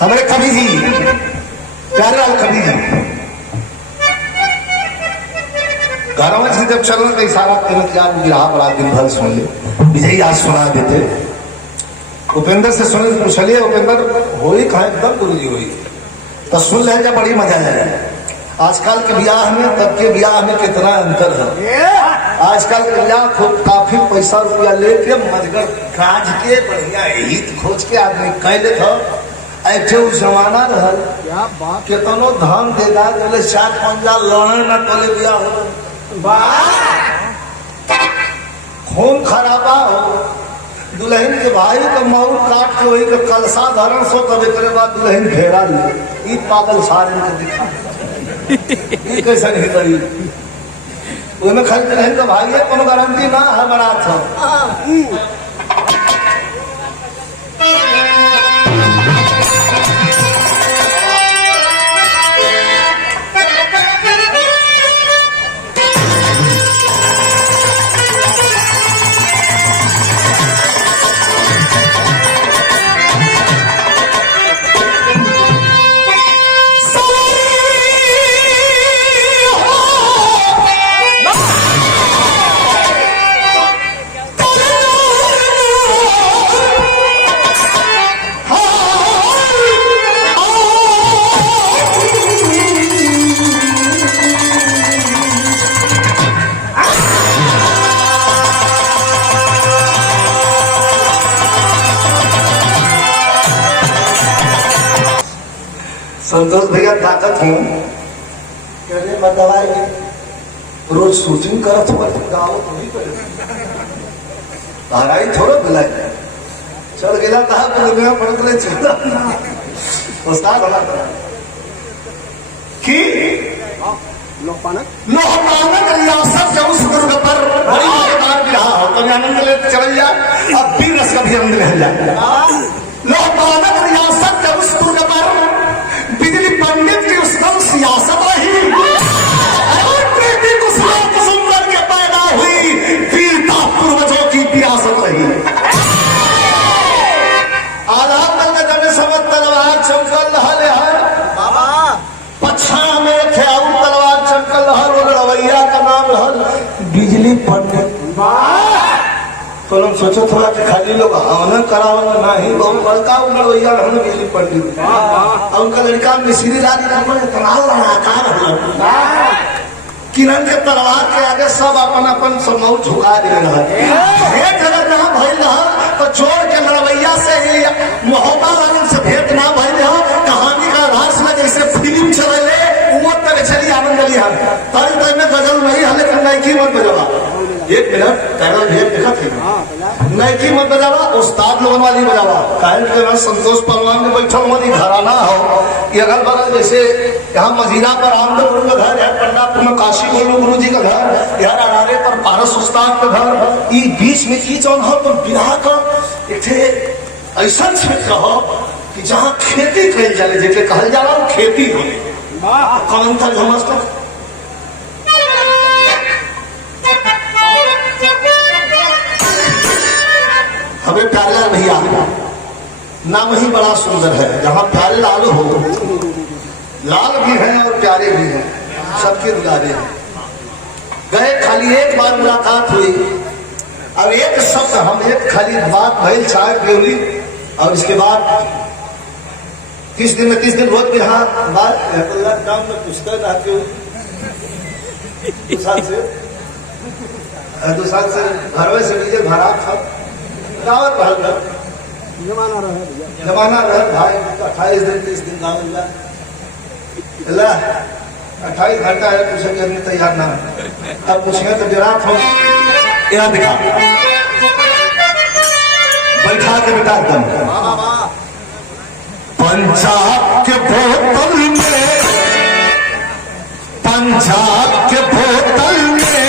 हमारे कवि जी प्यारेलाल कवि जी घरवा से जब चलना तो इशारा करत यार बिरहा बड़ा दिन भर सुन ले विजय आज सुना देते। उपेंद्र से सुने पूछलिए उपेंद्र होई कहा एकदम गुरु जी हुई तो सुन ले जा बड़ी मजा आएगा। आजकल के ब्याह में तब के ब्याह में कितना अंतर है। आजकल के ब्याह खूब काफी पैसा रुपया लेके मजगर काज के बढ़िया हित खोज के आदमी कह ले था। ऐसे उस जमाना रहल कितनो धान देगा बोले 4-5 लड़े न टोले ब्याह हो खून खराबा हो दुल्हन के भाई तो मऊर काट के वही के कलसा धरण सो तब एक बाद दुल्हन घेरा ली पागल सारे के दिखा कैसा नहीं करी उसमें खाली दुल्हन का भाई है कोनो गारंटी ना है बड़ा था। संतोष भैया ताकत हूँ कहने मतलब रोज शूटिंग करत हुआ गाँव थोड़ी करे हराई थोड़ा मिला चल गया कहा पूर्णिमा पड़त रहे चला उस्ताद होला कि लोहपानक रियासत के उस दुर्ग पर बड़ी मजेदार विरहा हो कभी आनंद लेते चल जा अब भी रस कभी आनंद ले जा। लोहपानक रियासत के उस दुर्ग पर बिजली पंडित की उसकम सियासत रही और प्रीति कुसुम के पैदा हुई वीरता पूर्वजों की विरासत रही। आधा तक जब समझ तलवार चमकल हर पछा में थे तलवार चमकल हर वो लड़वैया का नाम रहल बिजली पंडित। तो हम सोचो थोड़ा कि खाली लोग हवन करावन ना ही बहुत बड़का लड़वैया रहन बिजली पंडित और उनका लड़का मिश्री राज इतना लड़ाकार किरण के तलवार के आगे सब अपन अपन समूह झुका दे रहा भेंट अगर ना भइल रहा तो चोर के लड़वैया से मोहब्बत वालों से भेंट ना भइल रहा कहानी का रास में जैसे फिल्म चले वो तरह चली आनंद लिया तल तल में गजल नहीं है लेकिन नहीं की मत बजावा 1 मिनट पैदल भेंट देखा थे नहीं की मत बजावा उस्ताद लोगन वाली बजावा कारण के संतोष पहलवान में बैठल वाली घराना हो कि अगल बगल जैसे यहाँ मजीरा पर आमद गुरु का घर है पंडापुर में काशी गुरु जी का घर यहाँ अरारे पर पारस उस्ताद का घर ई बीच में की जौन हो तो बिरहा का एक ऐसा क्षेत्र हो कि जहाँ खेती कल जाए जेके कहल जाला खेती हो कौन था समझता हमें प्यारेलाल भैया नाम ही बड़ा सुंदर है। जहाँ प्यारेलाल हो लाल भी हैं और प्यारे भी हैं सबके दुलारे हैं। गए खाली एक बार मुलाकात हुई अब एक शब्द हम एक खाली बात भइल चाय पियोली और इसके बाद 30 दिन में 30 दिन बहुत बिहार बात काम में पूछता रहते हो 2 साल से घर में से डीजल भरा था दावत भर जमाना रहा भाई 28 दिन 30 दिन दावत 28 घंटा है पूछे के लिए तैयार ना अब पूछेंगे तो जरात हो यहाँ दिखा बैठा के बिता दम पंजाब के बोतल में पंजाब के बोतल में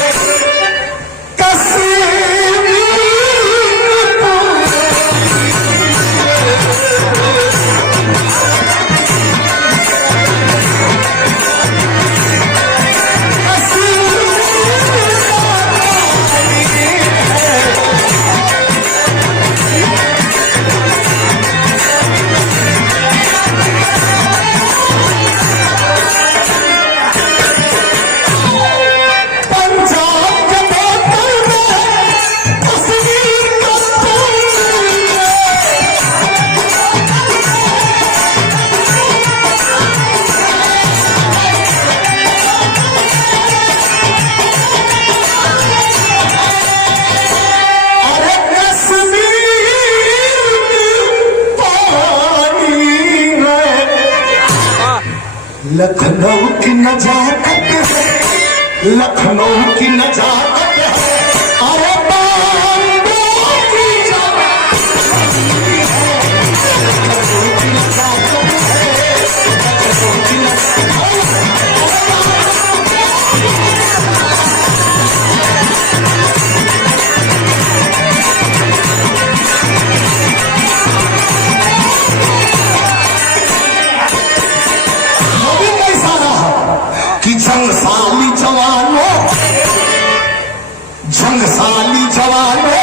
लखनऊ की नजाकत है, लखनऊ की नजाकत है, अरे बांडों की जवानी है, लखनऊ की नजाकत है, लखनऊ की जंगसाली जवानों, जंगसाली जवानों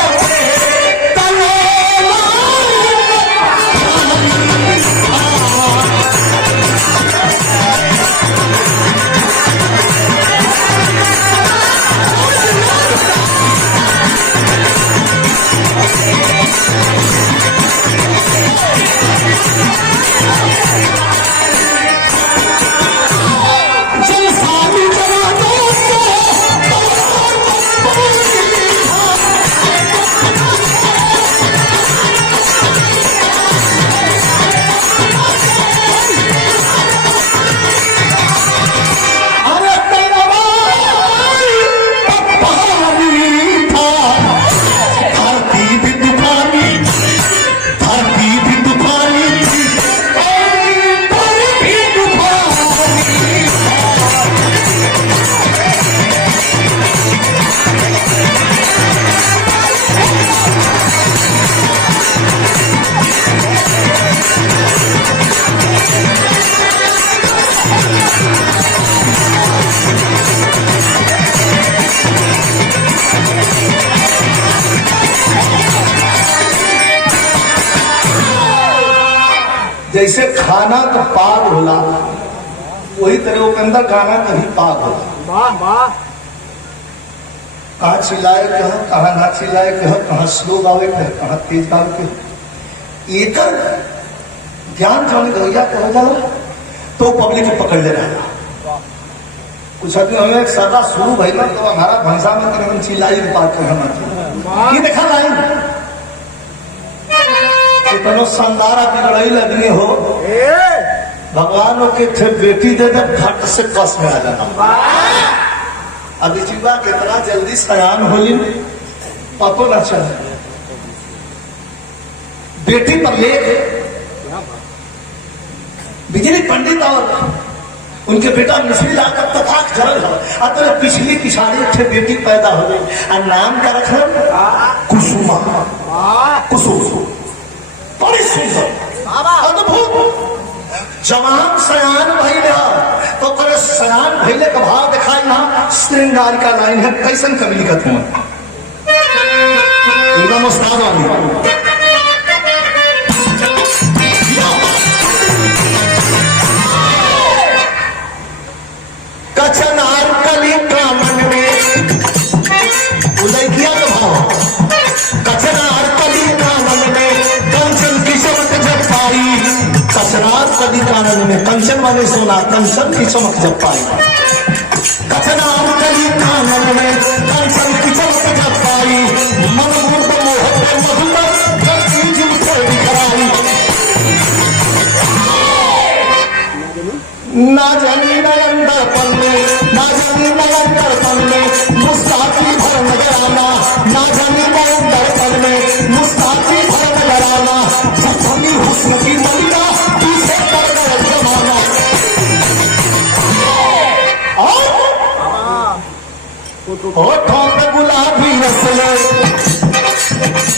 जैसे खाना का पाग होला वही तरह वो के अंदर गाना का भी पाग होला। वाह वाह। कहाँ चिल्लाए कह, कहाँ ना चिल्लाए कह, कहाँ स्लो गावे कह, कहाँ तेज गावे कह, एक ज्ञान जाने गैया कह जाला तो पब्लिक पकड़ ले रहा। कुछ आदमी हमें सदा शुरू भाई ना तो हमारा भंसा में करीबन चिल्लाई बात करना ये देखा लाइन कितनो शानदार बिगड़ई लगनी हो, भगवान के थे बेटी दे दे फट से कस में आ जाना। अभी जीवा कितना जल्दी सयान होली पतो न चले। बेटी पर ले बिजली पंडित और उनके बेटा मिश्री लाकर तथाक जरल हो, अतरे पिछली पिछाड़ी थे बेटी पैदा हो गई और नाम क्या रखा कुसुमा। कुसुम बड़ी सुंदर अद्भुत जवान सयान भैले तो करे सयान भैले का भाव दिखाई ना श्रृंगार का लाइन है कैसन कवि लिखत हूं एकदम उस्ताद वाली कचनार कली का मन में उलैकिया का भाव कचनार कली का मन में कंचन की चमक जब पाई। कचनार कली कानन में कंचन माने सोना, कंचन की चमक जब पाई। कचनार कली कानन में कंचन की चमक जब पाई। मन मूर्त मोह पे मधुकर जब चीज उठे बिखराई। ना जानी नयन दर्पण में, ना जानी नयन दर्पण में मुस्ताकी भर नजर आना। ना जानी नयन दर्पण में मुस्ताकी भर नजर आना। जखनी हुस्न की मलिका पीछे पड़ गया जमाना। होठों पे गुलाबी नस्लें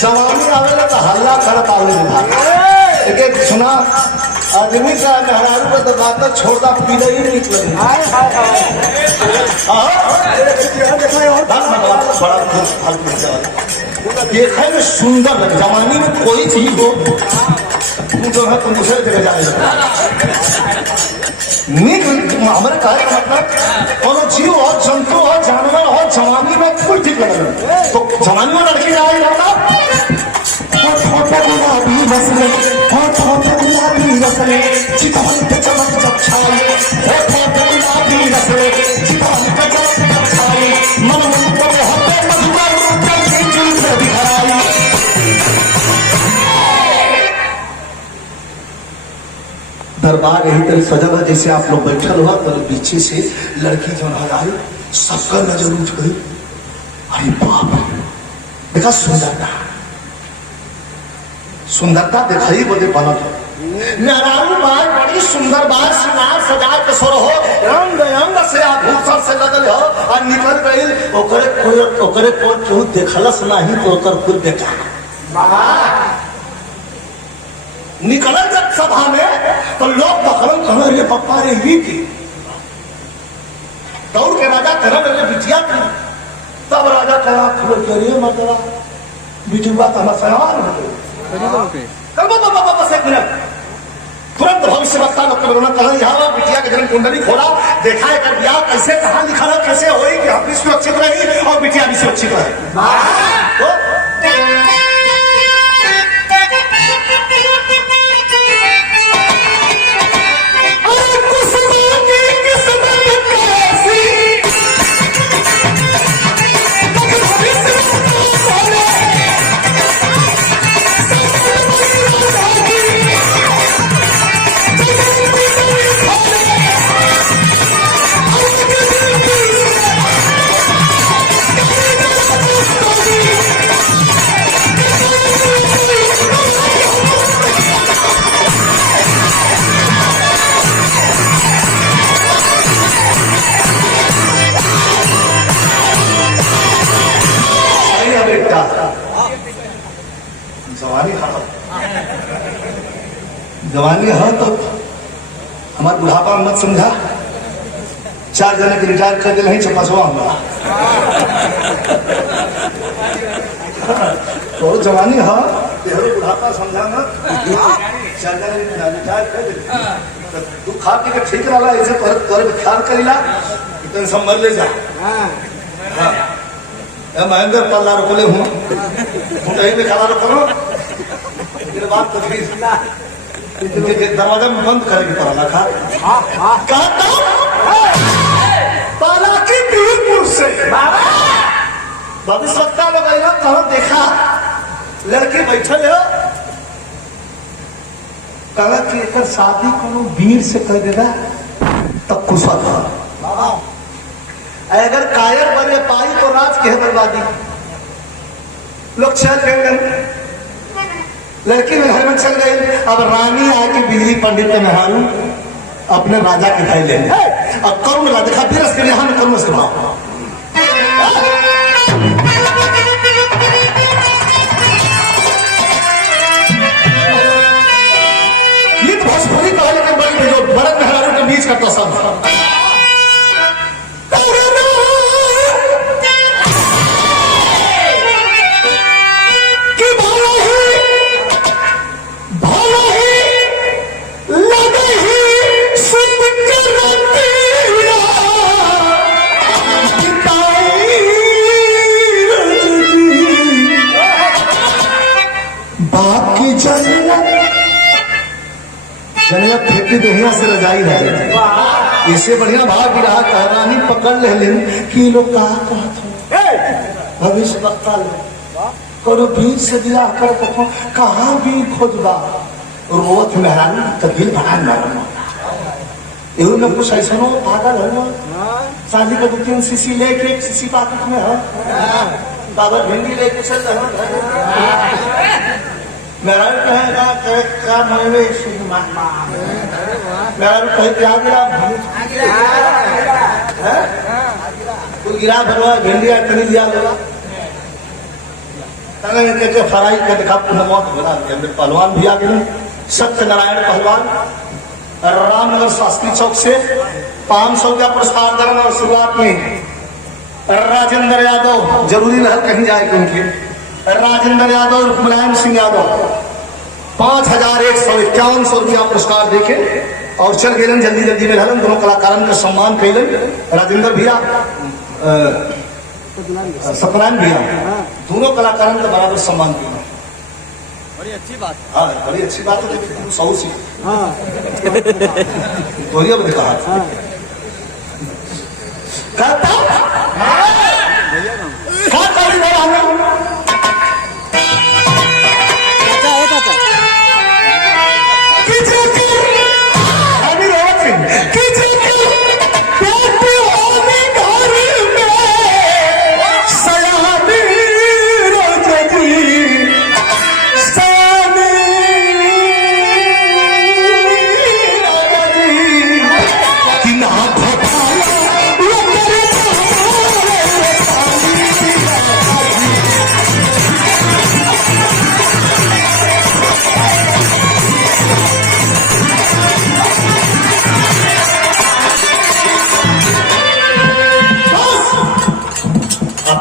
जवानी आवेला तो हल्ला करत आवेला। एक सुना आदमी का मेहरारू का तो बात छोड़ता पीले ही निकले। देखने में सुंदर लगे जवानी में कोई चीज हो तुम जो है तुम दूसरे जगह जाएगा नीक हमारे कहे का मतलब कोनो जीव हो जंतु हो जानवर हो जवानी में कोई ठीक लगे तो जवानी में लड़की आए रहता गुलाबी रसले गुलाबी रसले चितवन पे चमक जब छाई। गुलाबी रसले चितवन पे चमक जब छाई। मन मन को होते मधुकर से बिखराई। दरबार यही तरह सजल है जैसे आप लोग बैठल हुआ तो पीछे से लड़की जो आई सबका नजर उठ गई। अरे बाप रे, देखा सुंदरता दिखाई बोले बनत मेहरारू बार बड़ी सुंदर बार श्रृंगार सजा के सोर हो रंग रंग से आभूषण से लगल हो और निकल गई। ओकरे को केहू देखलस नहीं तो ओकर कुल देखा निकल जब सभा में तो लोग बकरम कहल रे पप्पा रे ही की दौड़ के राजा करम रे बिटिया की। तब राजा कहा खबर करिए मतलब बिटिया तो हमारा सवाल है बस एक मिनट तुरंत भविष्य वक्ता लोग कहा यहाँ बिटिया के जन्म कुंडली खोला देखा है कर दिया कैसे कहाँ लिखा है कैसे होई कि हम भी सुरक्षित रही और बिटिया भी सुरक्षित रहे। जवानी है तो हमारे बुढ़ापा मत समझा 4 जने के रिटायर कर दिल चपासवा हमारा तो जवानी है बुढ़ापा समझा ना 4 जने रिटायर कर दिल तू खा पी के ठीक रहा ऐसे तोरे ख्याल करीला इतने सब मर ले जा। महेंद्र पल्ला रोकले हूँ कहीं पे खड़ा रोको बात तो दरवाजा में बंद करेगी पड़ा था से भविष्यवक्ता लोग कहाँ देखा लड़के बैठल हो कहा कि एक शादी को वीर से कर देगा तब खुशा था। अगर कायर बने पाई तो राज के बर्बादी लोग चल गए लड़की में घर में चल गई। अब रानी आके बिजली पंडित के मेहरारू अपने राजा के भाई ले अब करुण राजा देखा फिर इसके यहाँ में करुण से भाव ये तो भोजपुरी कहले के बड़ी जो बड़े मेहरारू के बीच का पसंद से रजाई रहे इससे बढ़िया भाग रहा कहरानी पकड़ ले कि लोग भविष्य वक्ता ले करो भीड़ से दिया कर कहाँ भी खोजबा रोवत मेहरानी तो दिल बड़ा नरम एहू में कुछ ऐसा पागल हो शादी का 2-3 शीशी लेके एक शीशी पाकिट में है बाबा भिंडी लेके चल मेरा कहेगा क्या महीने मेरा कहे क्या गिरा तू गिरा भरवा भिंडिया कहीं लिया लोगा के फराई के देखा मौत बना पहलवान भी आ गए सत्यनारायण पहलवान रामनगर शास्त्री चौक से 500 का पुरस्कार देना और शुरुआत में राजेंद्र यादव जरूरी रहल कहीं जाए उनके राजेंद्र यादव मुलायम सिंह यादव 5151 रुपया पुरस्कार देखे और चल गए जल्दी जल्दी में रहलन दोनों कलाकारन का सम्मान कैलन राजेंद्र भैया सत्यनारायण भैया दोनों कलाकारन का बराबर सम्मान किया। बड़ी अच्छी बात हाँ बड़ी अच्छी बात है सौ सी गोरिया में कहा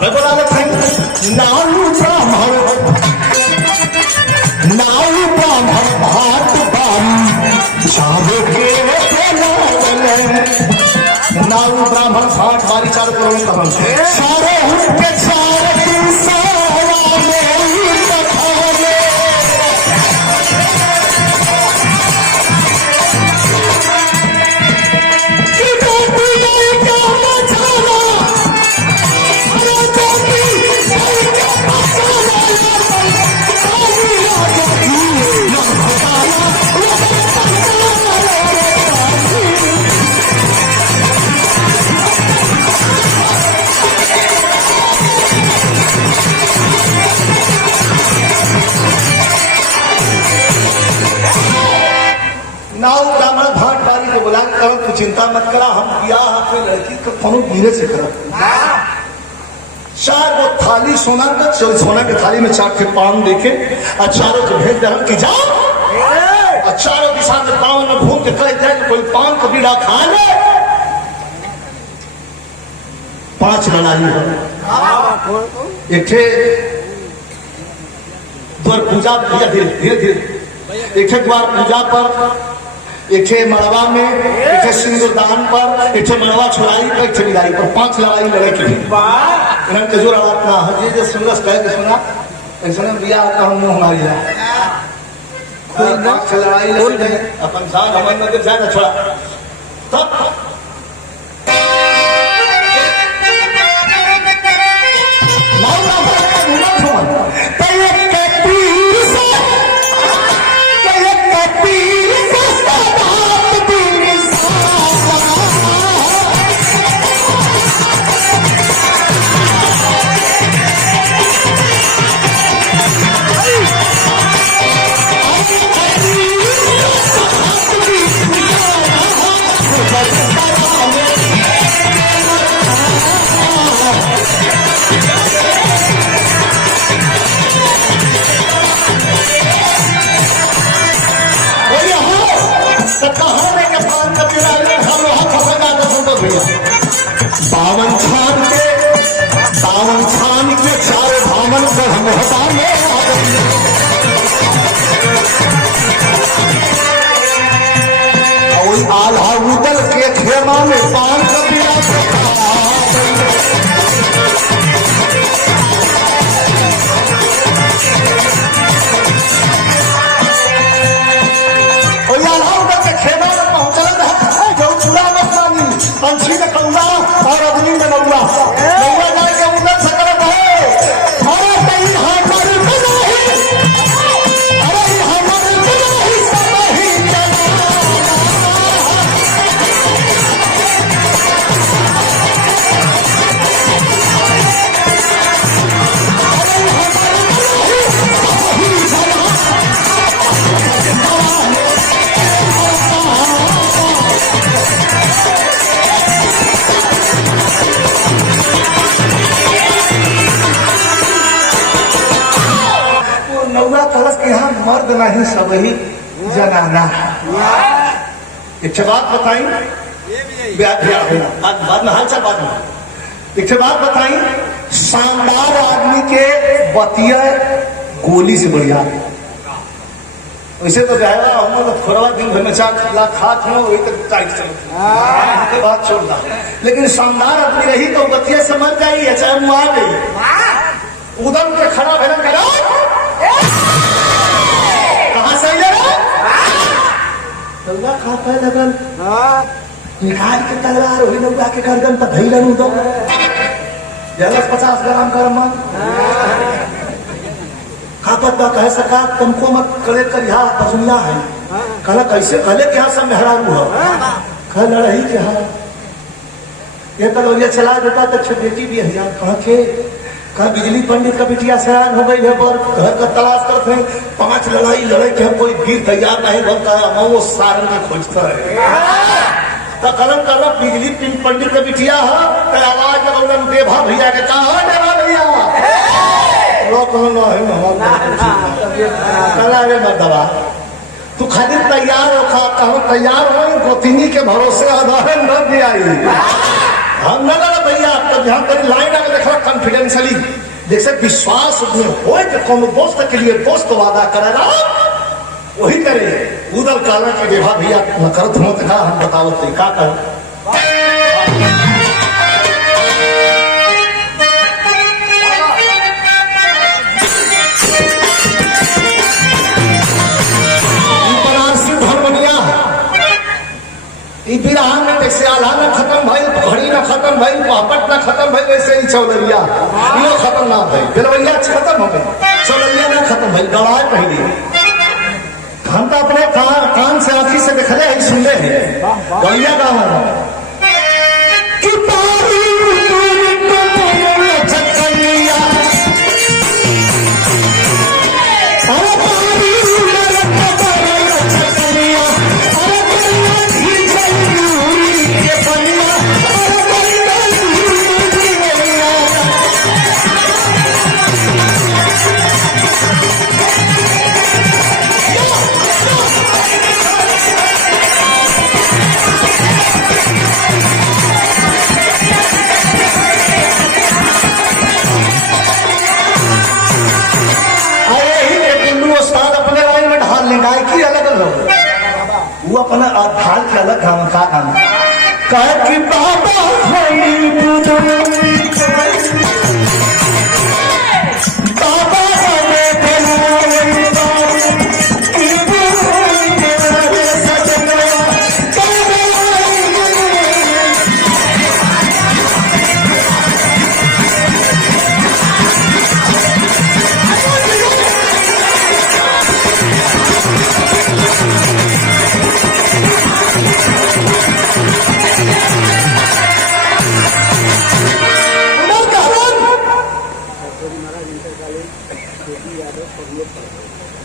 मैं बोला थे नाऊ ब्राह्मण भात बारी चावल के नाऊ ब्राह्मण भाट बारी चार करोड़ कहन सारे के सारे नाऊ ब्राह्मण भाट बारी को बुला कर तू चिंता मत करा, हम किया अपने लड़की को कोनो धीरे से करा। चार वो थाली सोना का सोना की थाली में चार के पान देके और चारों को भेज दे कि जाओ और चारों दिशा में पान में घूम के कह जाए कोई पान का बीड़ा खा ले। 5 लड़ाई एक थे द्वार पूजा धीरे धीरे एक द्वार पूजा पर, एक मड़वा में, एक सिंदूरदान पर, एक मड़वा छुड़ाई पर, एक विदाई पर 5 लड़ाई लड़े की इन्होंने जो लड़ा हजी जो सुंदर कह के सुना ऐसा बिया का हम हमारी लड़ाई अपन साथ हमारे नजर जाए ना छोड़ा तब बावन छान के चार भावन पर हम आल्हा उदल के खेमा में पान का पंछी में कौआ और अग्नि में नौआ जाए के उधर से करत है अरे कहीं हमारे सब ही मर्द नहीं सब ही जनाना। एक बात बताई बाद में हालचाल बाद में एक बात बताई, शानदार आदमी के बतिया गोली से बढ़िया। वैसे तो जाएगा हम लोग थोड़ा दिन भर में चार खात हो वही तक टाइट चलती बात छोड़ दा, लेकिन शानदार आदमी रही तो बतिया से मर जाइए चाहे मुँह आ गई उदम के खड़ा भजन करा कहाँ से तलवार खाता है लगन निकाल के तलवार वही नौका के गर्दन पर धैलन उदम 50 ग्राम गरम खापत कह सका तुमको मत करे कर यहाँ पसुनिया है कल कैसे कहले के यहाँ सब मेहरारू हो कल लड़ही के यहाँ ये तलवरिया चला देता तो बेटी भी है कहाँ के कहा बिजली पंडित का बिटिया सयान हो गई है पर घर का तलाश करते हैं 5 लड़ाई लड़े के कोई वीर तैयार नहीं बनता है वो सारन के खोजता है तो कलम कर बिजली पंडित का बिटिया है तो आवाज लगौलन देभा भैया के कहा देभा भैया दवा तू खाली तैयार हो कहो तैयार हो गोतिनी के भरोसे आधार न दिया हम ना ना भैया तब यहाँ पर लाइन आगे देखा कॉन्फिडेंशियली जैसे विश्वास में हो कि कौन दोस्त के लिए दोस्त वादा करेगा वही करे उधर कहना कि देखा भैया न करत हो तो हम बतावत नहीं का कर बिरहा में जैसे आला न खत्म भइल घड़ी न खत्म भइल पापट न खत्म भइल वैसे ही चौलरिया यो खत्म ना भइल बेलवैया खत्म हो गई चौलरिया न खत्म भइल गवाह पहली हम तो अपने कान से आंखी से देख रहे हैं सुन रहे हैं गवैया गाँव वो अपना ढाल के अलग काम का काम कहे कि बाबा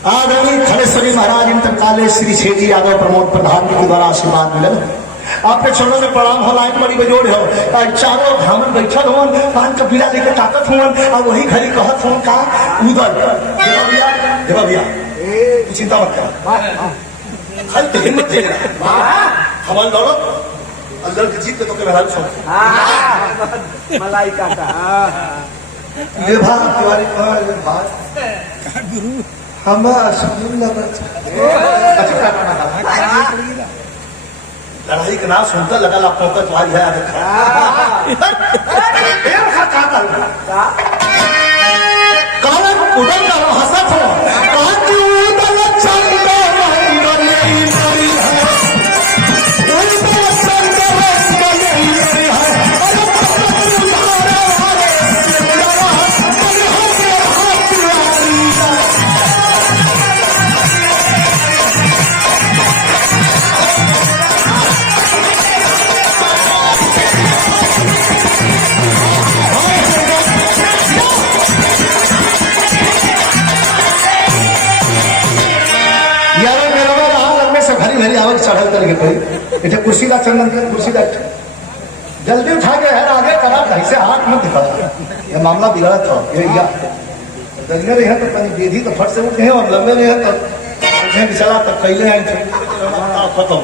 आदरणीय खड़ेश्वरी महाराज इंटर कॉलेज श्री छेदी यादव प्रमोद प्रधान जी के द्वारा आशीर्वाद मिलल आपके चरणों में प्रणाम हो लाइन बड़ी बेजोड़ हो चारों धामन बैठल हो पान का पीड़ा लेके ताकत हो और वही घड़ी कहत हो का उदल देवा भैया चिंता मत कर खाली तो हिम्मत दे हमारे दौलत अल्लाह की जीत के तो के मेहराज छोड़ मलाइका का ये भाग तुम्हारी भाग गुरु हम लड़ाई का नाम सुनता लगा लाखों का तुम्हारी है कारण उड़न का हंसत हो कहा कि उड़न चंद चढ़ल चल गए इधर कुर्सी का चंदन के कुर्सी का जल्दी उठा के है आगे करा कहीं से हाथ मत दिखा ये मामला बिगड़ा था ये या दलने रहे तो कहीं बेधी तो फट से उठ गए और लंबे रहे तो उठे चला तब कैले आए थे खत्म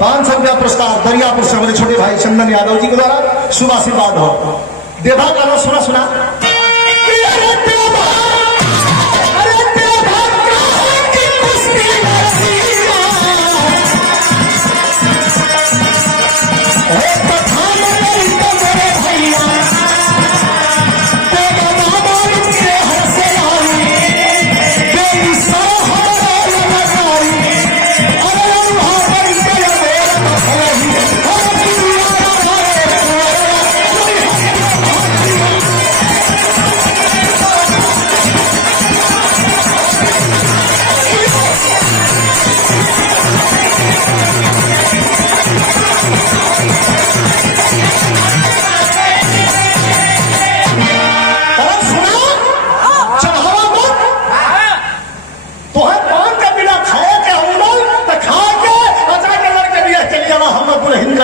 500 रुपया पुरस्कार दरियापुर से हमारे छोटे भाई चंदन यादव जी के द्वारा शुभ आशीर्वाद हो देवा का सुना सुना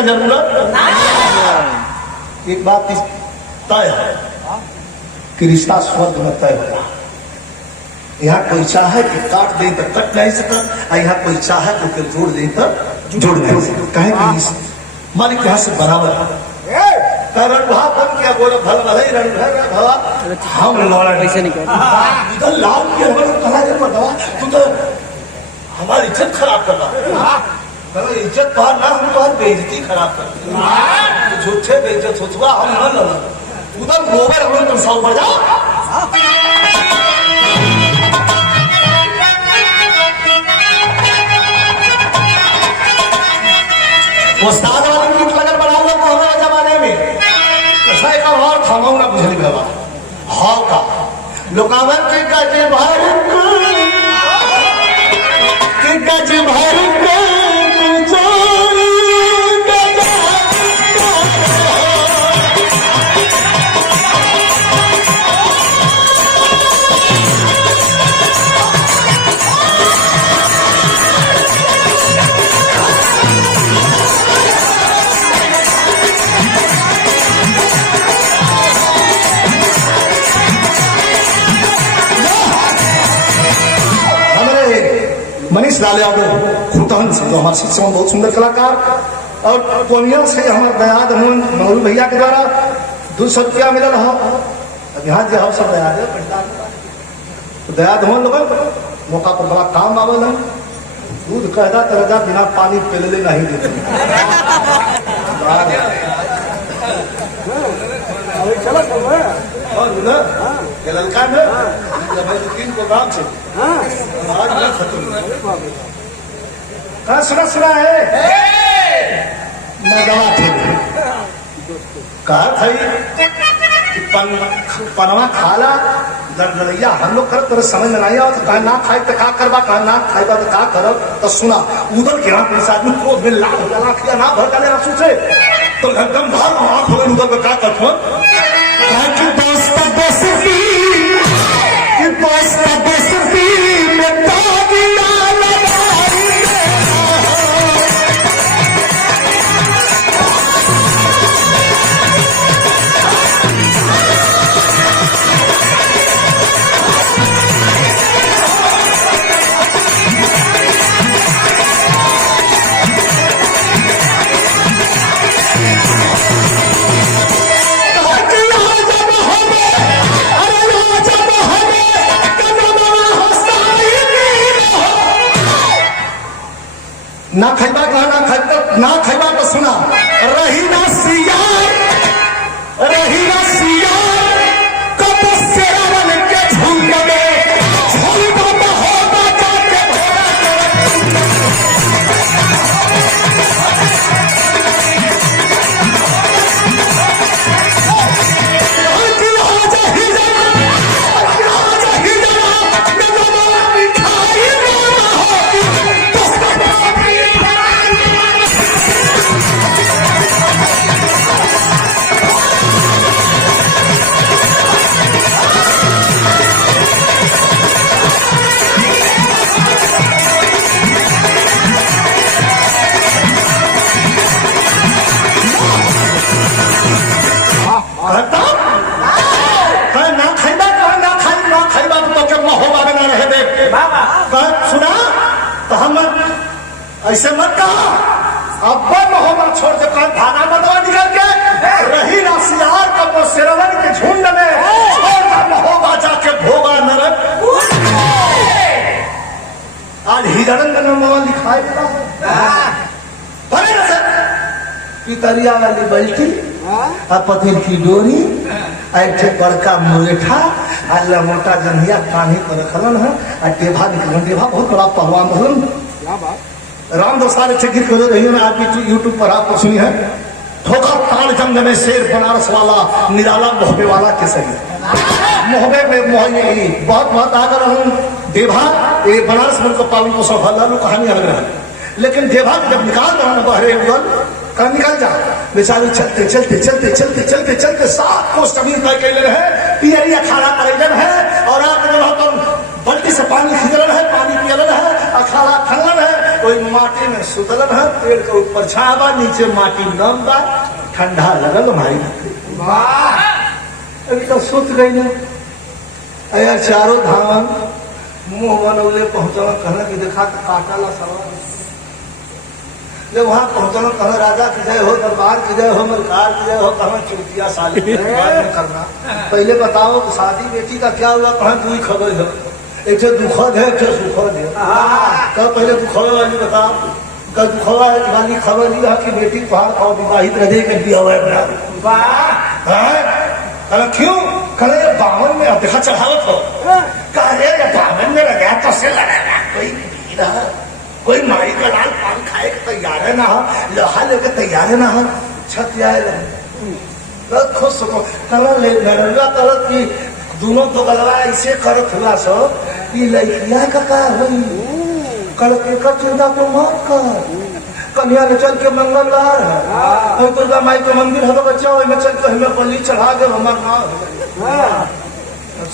जरूरत एक बात तय है कि रिश्ता स्वर्ग में तय होगा यहाँ कोई चाहे कि काट दे तो कट नहीं सकता यहाँ कोई चाहे तो जोड़ दे तो जोड़ नहीं सकता कहे कि मालिक यहाँ से बराबर है रणभा बन किया बोले भल भले रणभर भवा हम लौड़ा पैसे निकाल इधर लाल के हमने कहा जे दवा तू तो हमारी इज्जत खराब कर रहा है इज्जत पार ना हम तो बेइज्जती खराब कर झूठे बेइज्जत होतवा हम न लड़ा उधर गोबर हम तुम सौ बढ़ जाओ उस्ताद वाले की लगन बना हुआ तो हमारे जमाने में ऐसा एक और खामाऊ ना बुझली बाबा हाव का लोकावन के गज भर के गज भर के जोड़ी मनीष लाल यादव खुटहन से जो हमारे शिक्षक बहुत सुंदर कलाकार और पूर्णिया से हमारे दयाद मोहन मौलू भैया के द्वारा 200 रुपया मिलल हो अब यहाँ जो सब दयाद तो दयाद मोहन लोग मौका पर बड़ा काम आवल है दूध कहदा तरजा बिना पानी पिलले नहीं देते और ये लड़का ने तीन प्रोग्राम से सुना सुना है मैं दवा थे कहा था पनवा खाला दरदरैया हम लोग कर तेरे समझ में नहीं आओ तो कहा ना खाए तो का करबा कहा ना खाएबा तो का करब तो सुना उधर के यहाँ पुलिस आदमी क्रोध में लाख या ना भर डाले आंसू से तो एकदम भाग आंख हो गई उधर का करतो कि दोस्त दोस्ती कि दोस्त दोस्ती में ताबिया ना खैबा कहा ना खैबा तो सुना रही ना सियार कब से रावण के झुंड में झुंड होगा जाके सुना तो हम ऐसे मत कहा अब्बा महोबा छोड़ के भागा बदवा निकल के रही राशियार का शेरवन के झुंड में छोड़ महोबा जाके भोगा नरक आज हिरण का लिखाई पितरिया वाली बल्टी पथेर की डोरी ऐसे बड़का मुलेठा अल्लाह मोटा जंघिया कान्ही पर रखलन है और टेभा निकलन टेभा बहुत बड़ा पहलवान रहलन राम दोसार अच्छे गीत कर रही है आप यूट्यूब पर आपको सुनी है ठोका ताल जंग में शेर बनारस वाला निराला मोहबे वाला के सही मोहबे में मोहनी बहुत आगर हूँ देभा ये बनारस में को पालन पोषण भला कहानी अलग है लेकिन देभा जब निकाल रहा है बहरे कहा निकल जा बेचारे चलते चलते चलते चलते चलते चलते 7 कोस जमीन तय कैले रहे पियरिया अखाड़ा करेलन है और आप बल्टी से पानी खींचलन है पानी पियलन है अखाड़ा खनलन है कोई माटी में सुतलन है पेड़ के ऊपर छावा नीचे माटी नम बा ठंडा लगल भाई अभी तो सुत गई ना अया चारों धाम मुंह बनौले पहुंचल कहना कि देखा काटा ला सवा जब वहाँ पहुँचना कहा राजा की जय हो, दरबार की जय हो, मलकार की जय हो, कहा चुटिया साली करना। पहले बताओ कि शादी बेटी का क्या हुआ, कहा तू ही खबर है, एक तो दुखद है, एक तो सुखद है। कब पहले दुखद वाली बताओ, कल दुखद वाली खबर यह कि बेटी पहाड़ और विवाहित रह कर दिया हुआ है। क्यों? कल 52 में अध्यक्ष चढ़ावत हो, कहे 52 में लगा तो से लड़ाना कोई माई का लाल पान खाए के तैयार है ना, लोहा लेके तैयार है ना, छत आए खुश कल की दोनों तो गलवा ऐसे करत हुआ सो ये लड़किया का हुई कल के चिंता को मत कर। कन्या में चल के मंगलवार है, दुर्गा माई के मंदिर है, बच्चा में चल के हमें बलि चढ़ा दे, हमार नाम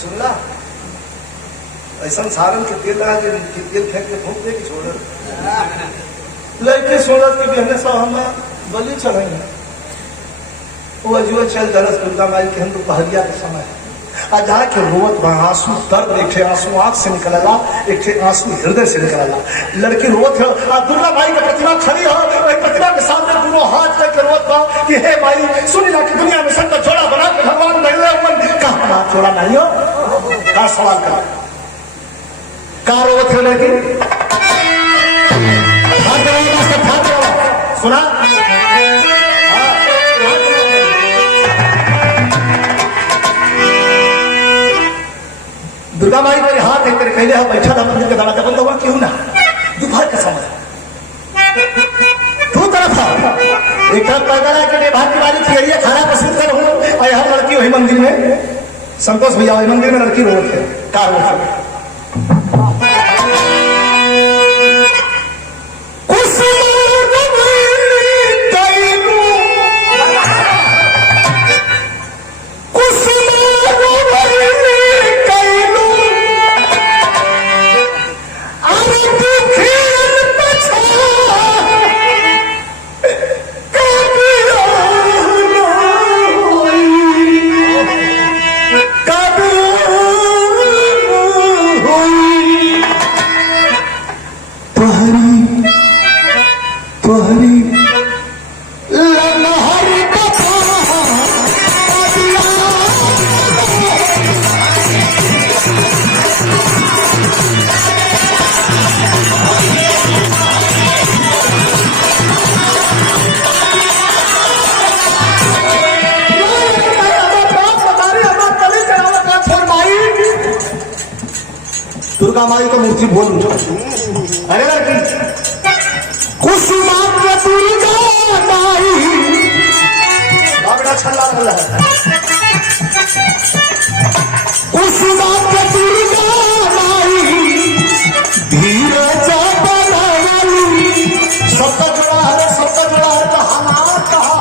सुनला ऐसा सारन के तेल लगा के तेल फेंक के फूक दे छोड़ लड़के सोलत के बहने सब हम बलि चढ़ेंगे। वो अजुआ चल दरस दुर्गा माई के हम दोपहरिया के समय आ जाके रोवत बा, आंसू दर्द, एक थे आंसू आंख से निकलला, एक थे आंसू हृदय से निकलला। लड़की रोवत है, दुर्गा माई की प्रतिमा खड़ी है, प्रतिमा के सामने दोनों हाथ लेकर रोवत बा कि हे माई सुन ला कि दुनिया में सबका जोड़ा बना के भगवान नहीं कहा जोड़ा नहीं हो। का सवाल कर का रोवत है लड़की सुना दुर्गा माई मेरे हाथ एक कहले है बैठा था मंदिर के दरवाजा बंद हुआ क्यों ना, दोपहर का समय दो तरफ था, एक तरफ पैदल के लिए भाग की वाली थियरिया खाना पसंद कर हूँ और यहाँ लड़की वही मंदिर में संतोष भैया वही मंदिर में लड़की रोक है कार रोक दुर्गा माई को मूर्ति बोल उठो। अरे लड़की कुसुमा के दुर्गा माई बड़ा छल्ला वाला है, कुसुमा के दुर्गा माई धीरे जा बनावली सबका जोड़ा है, सबका जोड़ा है तो हमारा कहा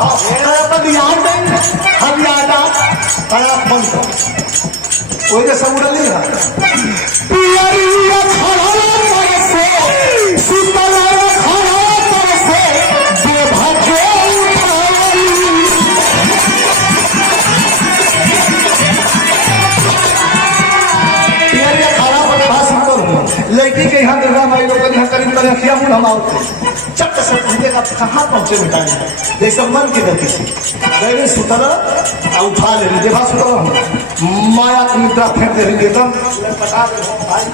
अपन याद नहीं हम याद आ बड़ा बंद कर वही सब उड़ली है पियरिया खड़ा पर से सुतला खड़ा पर से देवा के पियरिया खड़ा पर भाषण करूँ लड़की के यहाँ दुर्गा माई लोग यहाँ करीब कर रखिया हूँ हम आओ चक से पहले का कहाँ पहुँचे मिटाएंगे जैसे मन की गति से गए सुतला उठा ले देखा सुतला माया की निद्रा फेंक दे रही एकदम पटा दे भाई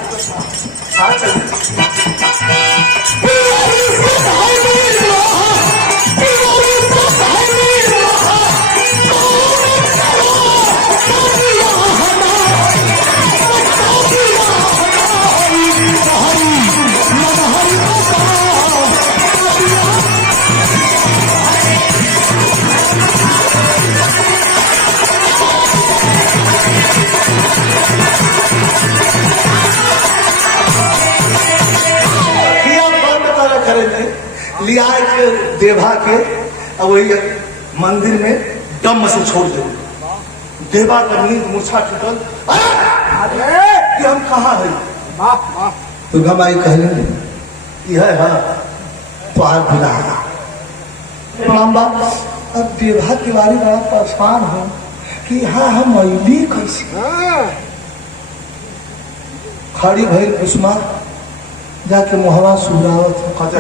लिया के देवा के अब वही मंदिर में दम से छोड़ दे देवा का नींद मूर्छा टूटल कि हम कहाँ है दुर्गा माई कहले यह है तुहार बिलागा प्रणाम बा। अब देवा के बारे बड़ा परेशान हो कि यहाँ हम अली कैसे खड़ी भइल कुसुमा जाके मोहवा सुरावत कहते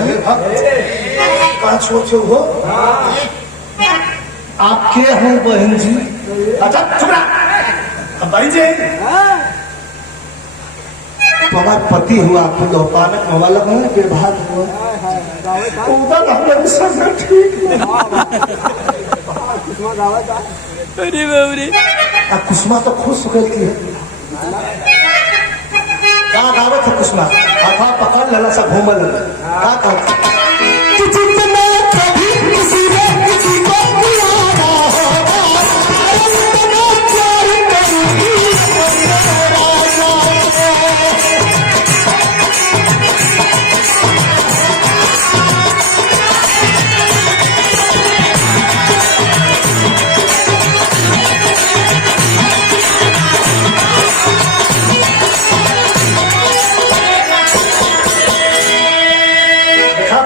पांच सोचे हो आपके हैं बहन जी। अच्छा चुप रहा भाई जी तुम्हारा पति हुआ आपको लोपानक हवाला में विभाग हुआ उधर हमारे संग ठीक कुसुमा तो खुश गई है क्या दावत है कुसुमा हाथा पकड़ लला सा घूमल क्या कहता कभी किसी ने किसी को बुलाना होगा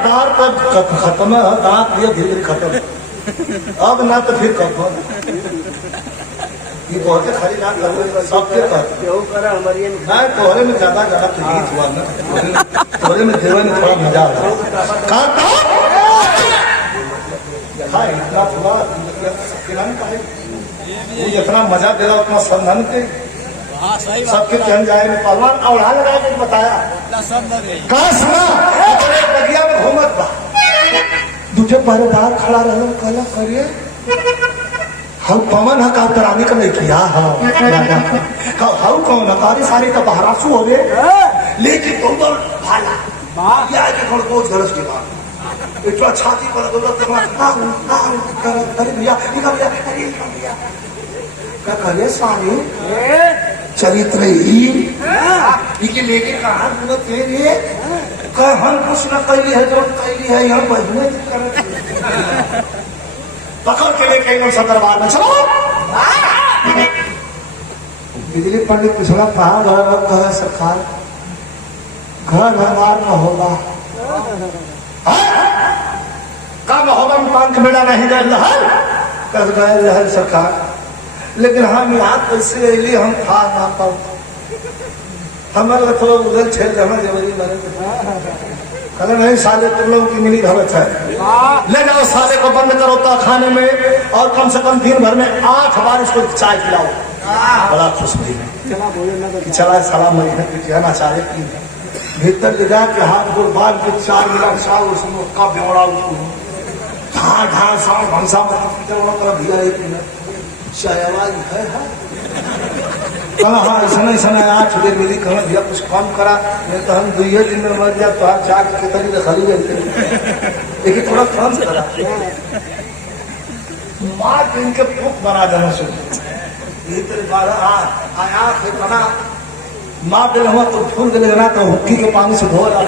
खत्म है दांत धीरे धीरे खत्म अब ना तो फिर कब ये बहुत खाली ना कर सबके ना तोहरे में ज्यादा गलत नहीं हुआ ना तोहरे में देवे में थोड़ा मजा आता इतना थोड़ा इतना मजा दे रहा उतना संधन के सबके चल जाए पहलवान औढ़ा लगा के बताया कहा सुना बगिया में घूमत बा दूसरे पहरेदार खड़ा रहल कहला करिए हम पवन है का कराने का नहीं किया हम कौन हकारी सारी का बहरासू हो रे लेकिन तो भाला या के कोई बहुत गलत की बात इतना छाती पर अरे भैया क्या करे सारे चरित्र लेके कहा हम कुछ न कैली है जो कैली है यहाँ बहने पकड़ के लेके दरबार में चलो बिजली पंडित पिछड़ा कहा घर कहे सरकार घर हमार में होगा का होगा मकान के बेड़ा नहीं गए सरकार लेकिन हम यहाँ कैसे अली हम था ना पाऊ हमारे थोड़ा उधर छेल जाना जरूरी मैंने नहीं साले तुम लोगों की मिली भगत है ले जाओ साले को बंद करो तो खाने में और कम से कम दिन भर में 8 बार इसको चाय पिलाओ बड़ा खुश हुई कि चला साला महीने की कहना चाहे भीतर ले जा के हाथ गोल बांध के 4 गिलास चाय उसमें का बेवड़ा उसको ढा ढा सा भंसा में भिया शायद है हाँ ऐसा 8 देर मिली कहना भैया कुछ कम करा नहीं तो हम 2 दिन में मर जाए तो आप चार के तरी तो खाली लेकिन थोड़ा कम करा मार के इनके भूख बना देना शुरू ये तेरे 12 आया फिर बना मार दे हुआ तो फूल दे लेना तो हुक्की के पानी से धो रहा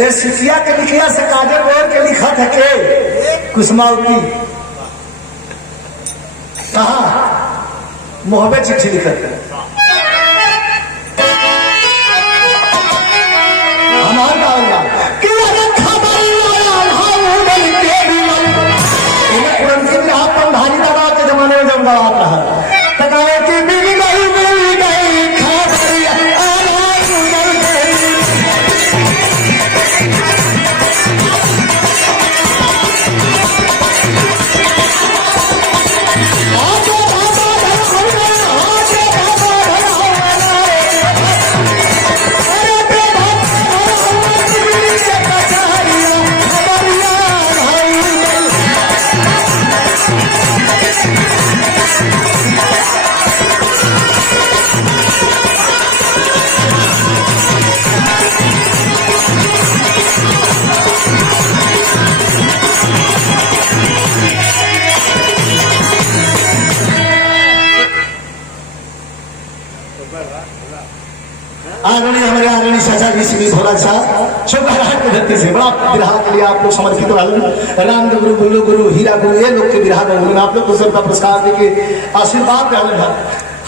ये सिसिया के लिखिया से काजल बोल के लिखा था के कुसुमावती कहा मोहब्बत चिट्ठी लिखते हमारा भारी दबाव के जमाने में जब दबाव रहा कि मिली नहीं हमारे आदरणीय चाचा जी श्री भोला साहब शुभराट के धरती से बड़ा विराह के लिए आप लोग समर्पित राम गुरु बुल्लू गुरु हीरा गुरु ये लोग के विराह में आप लोग को सबका पुरस्कार देके आशीर्वाद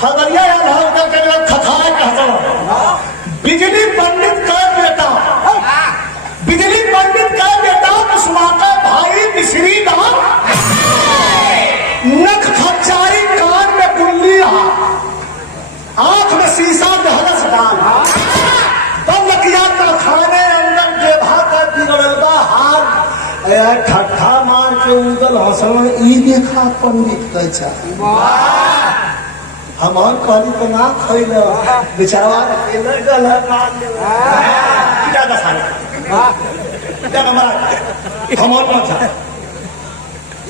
खबरिया बिजली पंडित का बेटा बिजली पंडित का बेटा कुसुमा का भाई मिश्री नाम नख खच्चाई कान में कुल्ली आंख में शीशा दहलस डाल बंद किया तो खाने अंदर देभा कर यार ठट्ठा मार के उदल हंसल ई देखा पंडित कैसा हमार कहली तो ना खैल बेचारा केलर गलत मार ले क्या दशा क्या हमारा हमार मत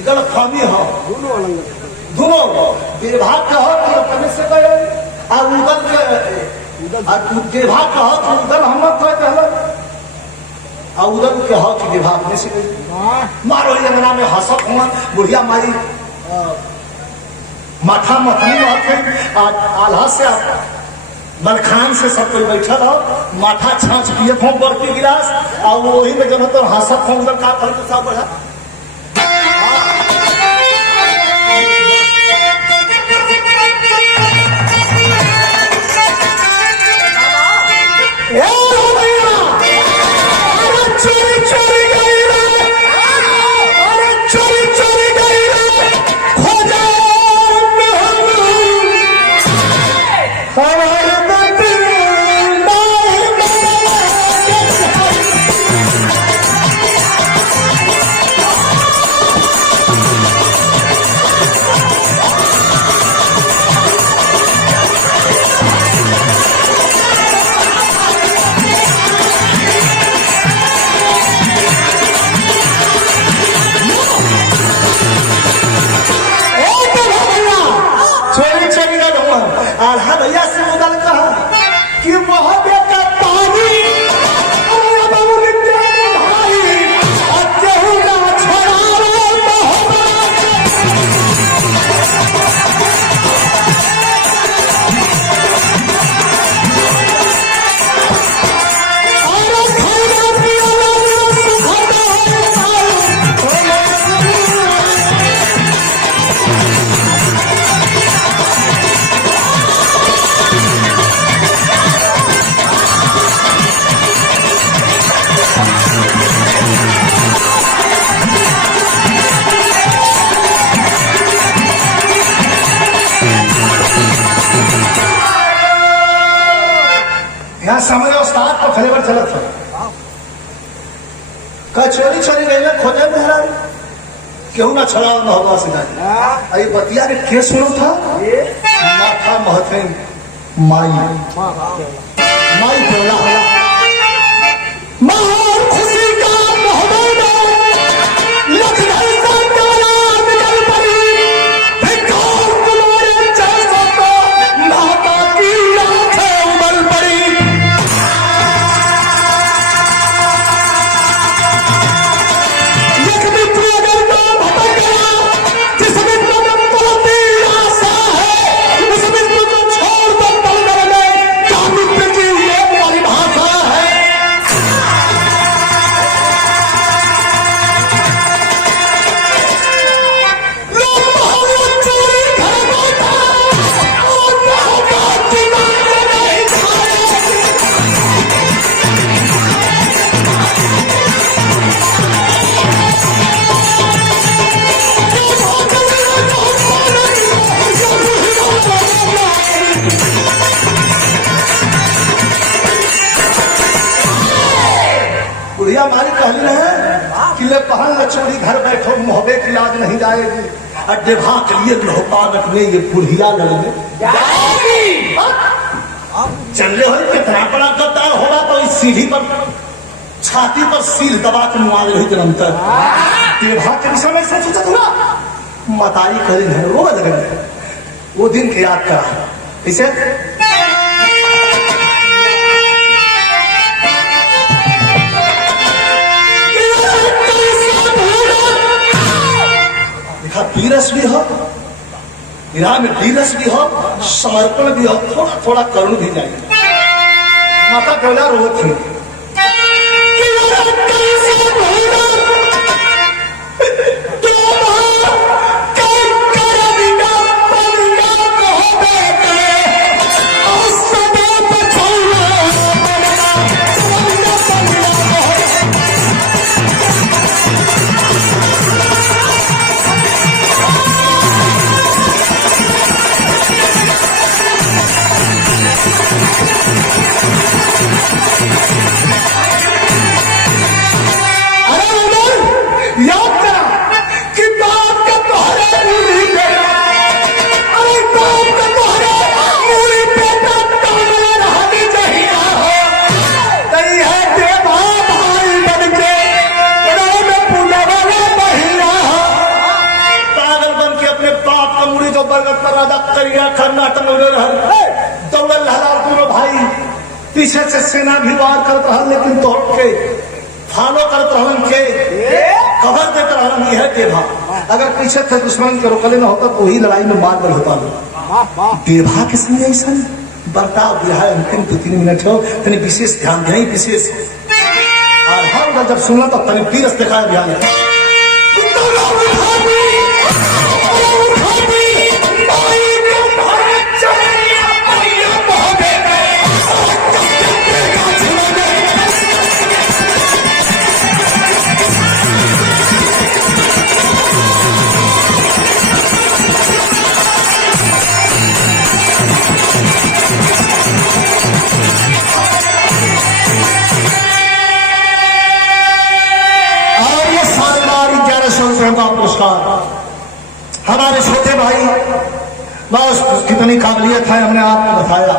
इधर फामी हो दोनों विभाग का हो तो अपने से गए आ उदल के आ विभाग का हो तो उदल हम कह दहल आ उदल के हो कि विभाग में से मारो ये मना में हंसत हुआ बुढ़िया मारी माथा मथनी रहते आल्हा से मलखान से सब कोई बैठल हो माथा छाछ पिए फों बर्फी गिलास और वही में जब तो हंसत फों उधर का फल सब बढ़ा आल्हा भैया से उदल कहा कि मोहब्बत का पानी भाई और केहू ना छोड़ावे समय उस्ताद पर फ्लेवर चलत है कचोरी छोरी गए खोजे मेहरा केहू ना छोड़ा ना होगा सीधा अरे बतिया के के सुनो था माथा महथे माई माई बोला महान खुशी का मोहब्बत लखनऊ का तारा निकल पड़ी भिखार तुम्हारे जैसा को माता की आंखें उबल पड़ी बुढ़िया मारी कहली है कि ले पहन ल चोरी घर बैठो मोहब्बे की लाज नहीं जाएगी अड्डे भाग लिए लोहपालक में ये बुढ़िया लड़ने चल हो कितना बड़ा गद्दार होगा तो इस सीढ़ी पर छाती पर सील दबा के मुआवजे हुई जन्म तक भाग के विषय में से सोचा था मतारी करी है वो लगे वो दिन के याद करा इसे वीरस भी हो विराह में वीरस भी हो समर्पण भी हो थोड़ा थोड़ा करुण भी जाए माता केवला रोत थी Thank you. पीछे से सेना भी वार करत रहल, लेकिन तोड़ के फॉलो करत रहलन के कवर देते रहलन। यह देवा अगर पीछे से दुश्मन के रोकले न होता तो वही लड़ाई में मार बल होता। देवा के संग ऐसा बर्ताव दिया है। अंतिम 2-3 मिनट हो तनी विशेष ध्यान दें, विशेष। और हर जब सुनला तो तनी तीरस दिखाया ध्यान है। पुरस्कार हमारे छोटे भाई, बस कितनी काबिलियत है हमने आपको बताया।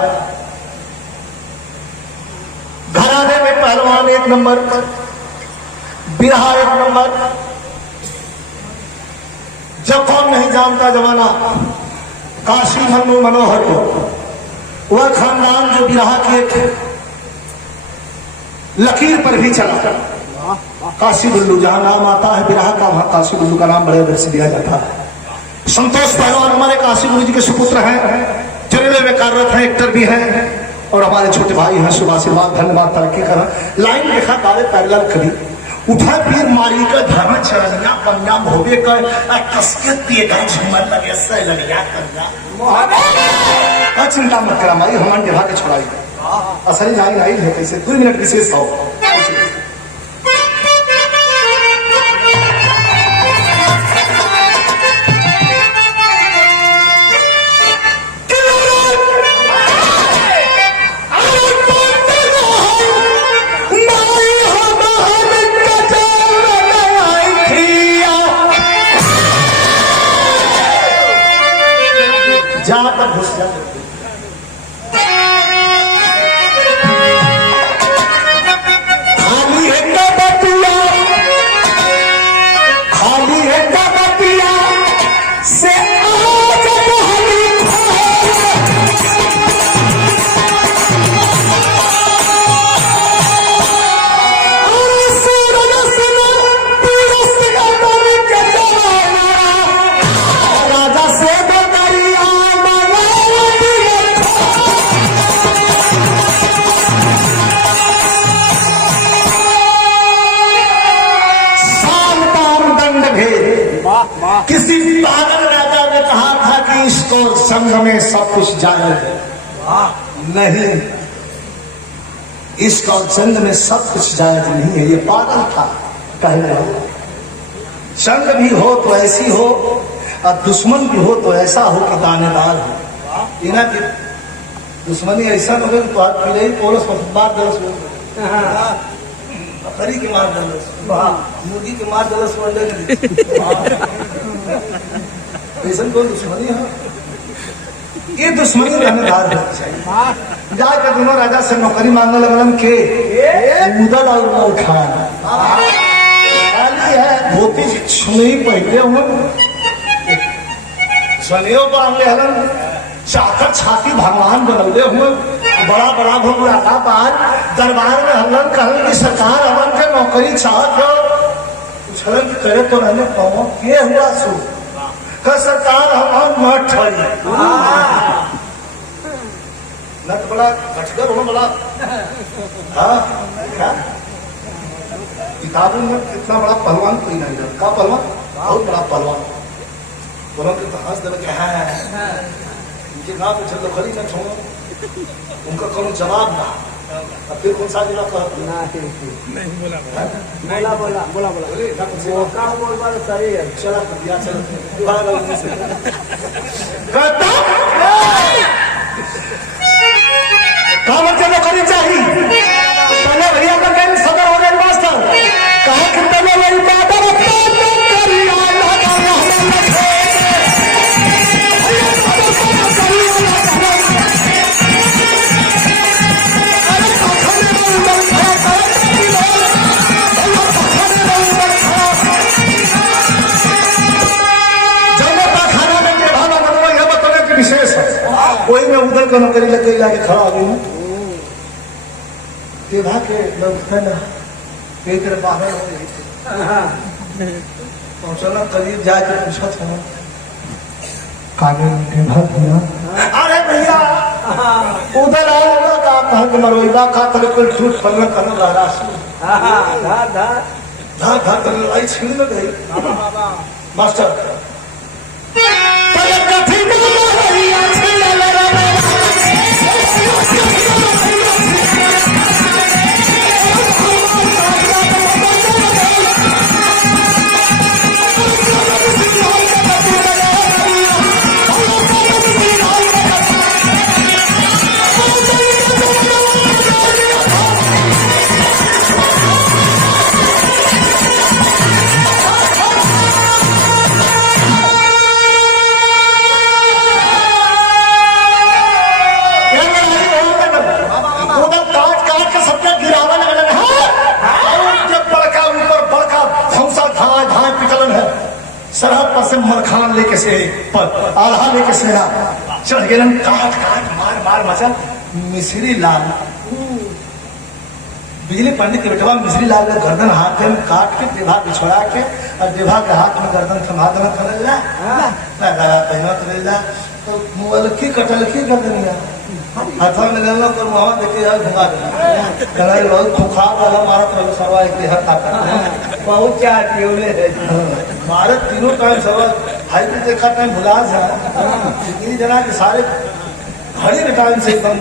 घराने में पहलवान 1 नंबर, बिरहा 1 नंबर। जब कौन नहीं जानता जमाना काशी मन्नू मनोहर को, वह खानदान जो बिरहा के लकीर पर भी चला। काशी बुल्लू जहां नाम आता है बिरहा का, वहां काशी बुल्लू का नाम बड़े से दिया जाता है। संतोष पहलवान हमारे काशी बुल्लू जी के सुपुत्र हैं, रेलवे में कार्यरत हैं, एक्टर भी हैं, और हमारे छोटे भाई हैं। शुभ आशीर्वाद, धन्यवाद, तरक्की करा। लाइन देखा काले पैरल कभी उठा पीर मारी का धर्म चरनिया कन्या भोगे कर कसके पिएगा झूमर लगे से लगिया कन्या। चिंता मत करा माई, हमारे देवा के छोड़ाई असली जानी नहीं है। कैसे 2 मिनट विशेष हो। जहां तक घुस जाते खाली है बतिया, खाली है बतिया से आज बहली राजा से किसी पागल राजा ने कहा था कि इसको संघ में सब कुछ जायज है। नहीं, इसका संघ में सब कुछ जायज नहीं है। ये पागल था। कहने संघ भी हो तो ऐसी हो, और दुश्मन भी हो तो ऐसा हो कि दानेदार हो। इना की दुश्मनी ऐसा हो गई तो आप पीले पोलस बात दरस बकरी के मार दलस, मुर्गी के मार दलस, ऐसा कोई दुश्मनी है? ये दुश्मनी दानेदार होनी चाहिए। जाकर दोनों राजा से नौकरी मांगने लगन के उदल और उठान है धोती छुनी पहले हुए सनियो बांधले हलन, चाकर छाती भगवान बनौले हुए, बड़ा बड़ा भोगलाता बार दरबार में हलन कहल की सरकार हमन के नौकरी चाहत हो। छलन करे तो रहने पाओ के हुआ सु का सरकार हमार मठ ठड़ी नट बड़ा खटकर हो बड़ा। हाँ क्या किताबों में कितना बड़ा पहलवान कोई नहीं रहा। का पहलवान? बहुत बड़ा पहलवान। बोलो कि हंस दे क्या है इनके नाम पे चलो खड़ी न छोड़ो, उनका कोनो जवाब ना। अब फिर कौन सा जिला का नहीं बोला बोला बोला बोला बोला का बोल बात सही है। चला दिया चलो कहता काम चलो करी चाहिए। पहले भैया का कहीं सदर हो गए मास्टर कहा कि पहले वही बात कोई में उधर का नौकरी लग गई लाके खड़ा हो गई। विवाह के व्यवस्था न एक तरह पागल हो गई थी। पहुंचना करीब जाके पूछा था कागज विवाह किया। अरे भैया उधर आओ का कहा मरोइबा का तरह कोई झूठ पन्ना करना राशि धा धा कर लड़ाई छिड़ न गई मास्टर सरहद पर से मरखान लेके से पर आल्हा लेके सेना चढ़ गए काट काट मार मार मचा मिश्री लाल बिजली पंडित के बेटवा मिश्री लाल का गर्दन हाथ में काट के देवा बिछोड़ा के और देवा के हाथ में गर्दन थमा देना खलल्ला पहना खलल्ला तो मुअल की कटल की गर्दनिया हाथों में लगना पर वहां देखे यार घुमा देना कलाई बहुत खुखार वाला मारत रहो सवा एक हर ताकत बहुत चाह पियोले भारत तीनों टाइम सवा हाई पे देखा टाइम भुला जा इतनी जना के सारे घड़ी के टाइम से एकदम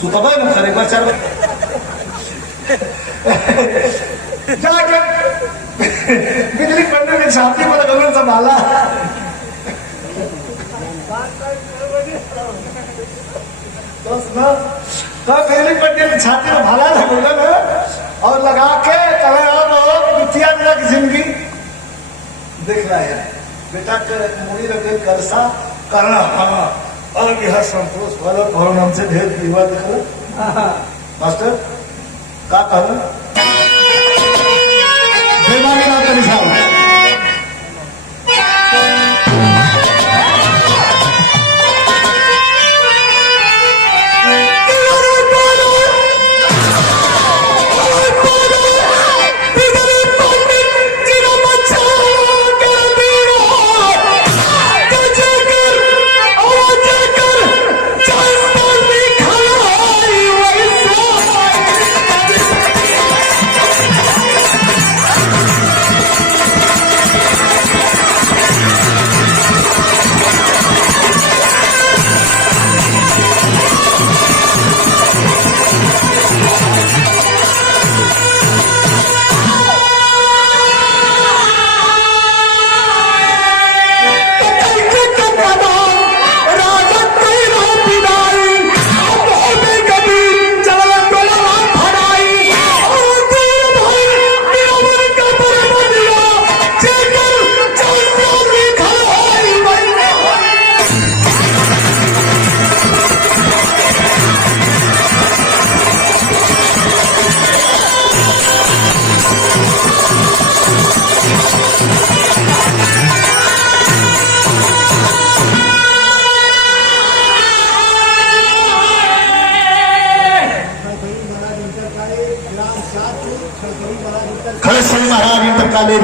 सुतबा में करे बचार जाके बिजली पंडित के छाती पर गगन संभाला तो बिजली पंडित की छाती में भाला था गगन और लगा के बिटिया मेरा की जिंदगी देख रहा है बेटा के मुड़ी लग गई कलसा करना हाँ और यह संतोष वाला और हमसे भेद विवाह देखो मास्टर का कहूँ बेमारी ना करी साहब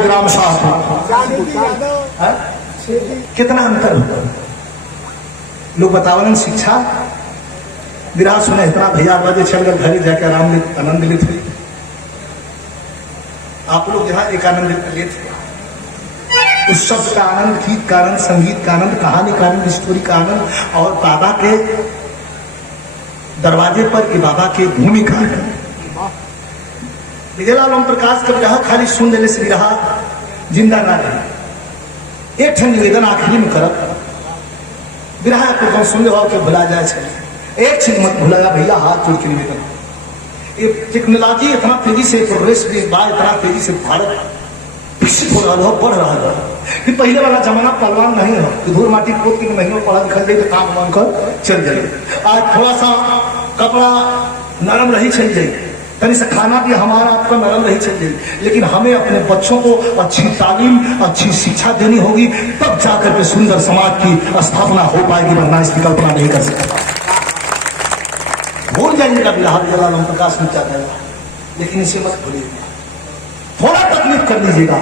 ग्राम साहब कितना अंतर होता लोग बतावन शिक्षा विराट सुने इतना भैया बजे चल गए घर जाकर आनंद लित हुई आप लोग यहाँ एक आनंद लेते उस शब्द का आनंद गीत का आनंद संगीत का आनंद कहानी का आनंद स्टोरी का आनंद और बाबा के दरवाजे पर कि बाबा के भूमि का आनंद विजयलाल ओम प्रकाश कब रहा खाली सुन लेने से रहा जिंदा ना रहे एक निवेदन आखिरी में करब विरहा को सुन लो के भुला जाए एक चीज मत भूलना भैया हाथ जोड़ के निवेदन ये टेक्नोलॉजी इतना तेजी से प्रोग्रेस इतना तेजी से भारत विकसित हो रहा हो बढ़ रहा है कि पहले वाला जमाना पहलवान नहीं हो कि धूल माटी पोत के नहीं हो पढ़ा लिखा जाए तो काम मान कर चल जाए आज थोड़ा सा कपड़ा नरम रही चल जाए तनी से खाना भी हमारा आपका नरम नहीं चल जाए लेकिन हमें अपने बच्चों को अच्छी तालीम अच्छी शिक्षा देनी होगी तब जाकर के सुंदर समाज की स्थापना हो पाएगी वरना इसकी कल्पना नहीं कर सकता भूल जाइएगा बिहार जलाल ओम प्रकाश में क्या कहेगा, लेकिन इसे मत भूलिएगा, थोड़ा तकलीफ कर लीजिएगा।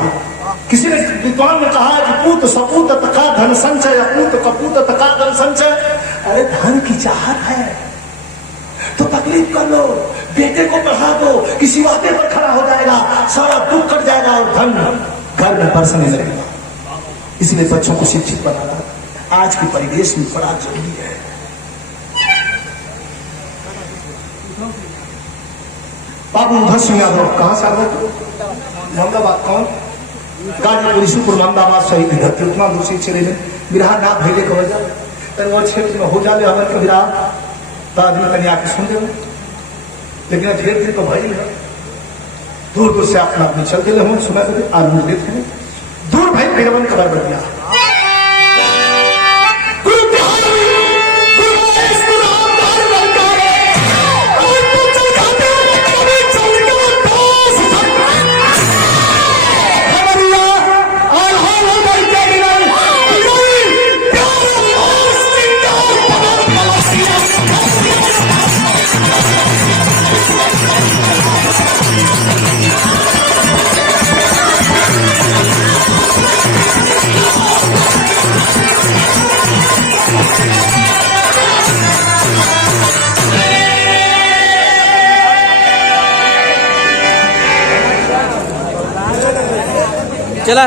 किसी ने विद्वान ने कहा कि पूत सपूत तका धन संचय, अपूत कपूत तका धन संचय। अरे धन की चाहत है तो तकलीफ कर लो, बेटे को पढ़ा दो, किसी वादे पर खड़ा हो जाएगा, सारा दुख कट जाएगा और धन घर में बरसने लगेगा। इसलिए बच्चों को शिक्षित बनाना आज के परिवेश में बड़ा जरूरी है। बाबू उधर सिंह यादव कहां से आ गए? मोहम्मदाबाद। कौन? गाजीपुर ईशुपुर मोहम्मदाबाद शहीद है। कितना दूसरी चले गए बिरहा ना भेले के वजह तर वो क्षेत्र में हो जाले अगर के बिरहा तो आदमी कहीं आके सुन दे, लेकिन धीरे धीरे तो भाई है दूर दूर से अपना अपने चल गए हम सुना दे आदमी देखे दूर भाई बेरवन खबर बढ़ गया। चला